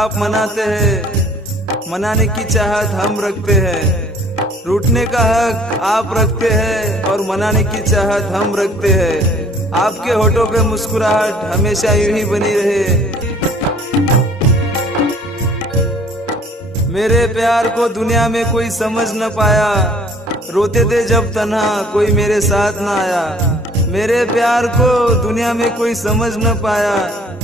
आप मनाते हैं, मनाने की चाहत हम रखते हैं। रूठने का हक आप रखते हैं और मनाने की चाहत हम रखते हैं। आपके होठों पे मुस्कुराहट हमेशा यूं ही बनी रहे। मेरे प्यार को दुनिया में कोई समझ न पाया, रोते थे जब तन्हा कोई मेरे साथ न आया। मेरे प्यार को दुनिया में कोई समझ न पाया,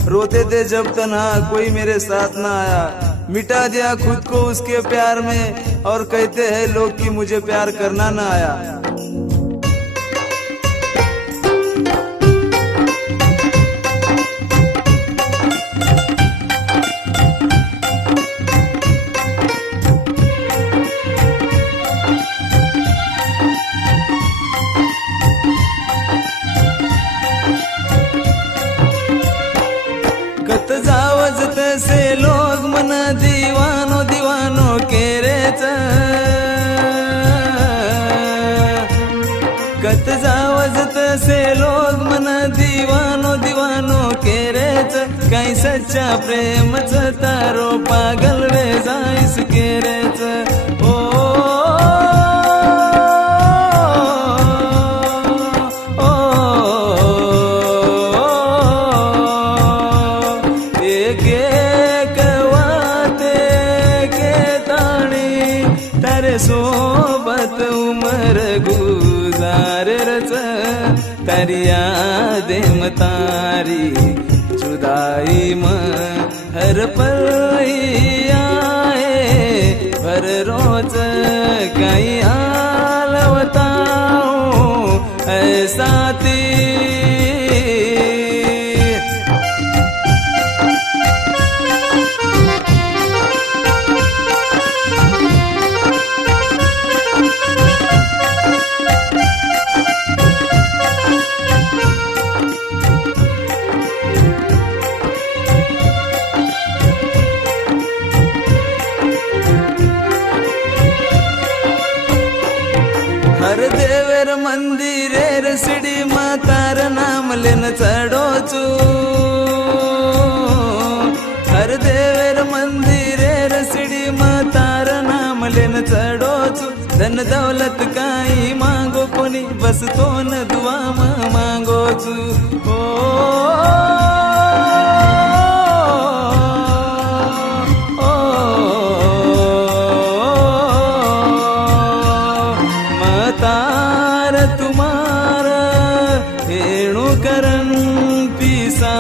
रोते थे जब तन्हा कोई मेरे साथ न आया। मिटा दिया खुद को उसके प्यार में और कहते हैं लोग कि मुझे प्यार करना न आया। कत जावज तसे लोग मना दीवानो दीवानो केरेच, कत जावज तसे लोग मना दीवानो दीवानो केरेच। काही सच्चा प्रेमच तारो पागल रे जाईस केरेच। ओ सोबत उमर गुजार रच, तारी यादे मतारी जुदाई में हर पल आए। भर रोज कई हाल बताऊं ऐसा ती। हर देवर मंदिरे रसडी मातार नाम लेन चढ़ो छू। हर देवर मंदिरे रसडी मातार नाम लेन चढ़ो छू। धन दौलत काई मांगो कोनी, बस तो न दुआ मांगो छू। तार तुम्हारा हेणु करन पिसा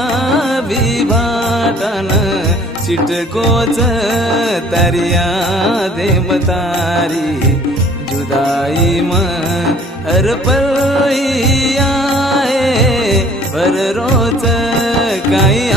विभाटन चिटकोच तारी यादे मतारी जुदाई में हर पल आए। पर रोज काई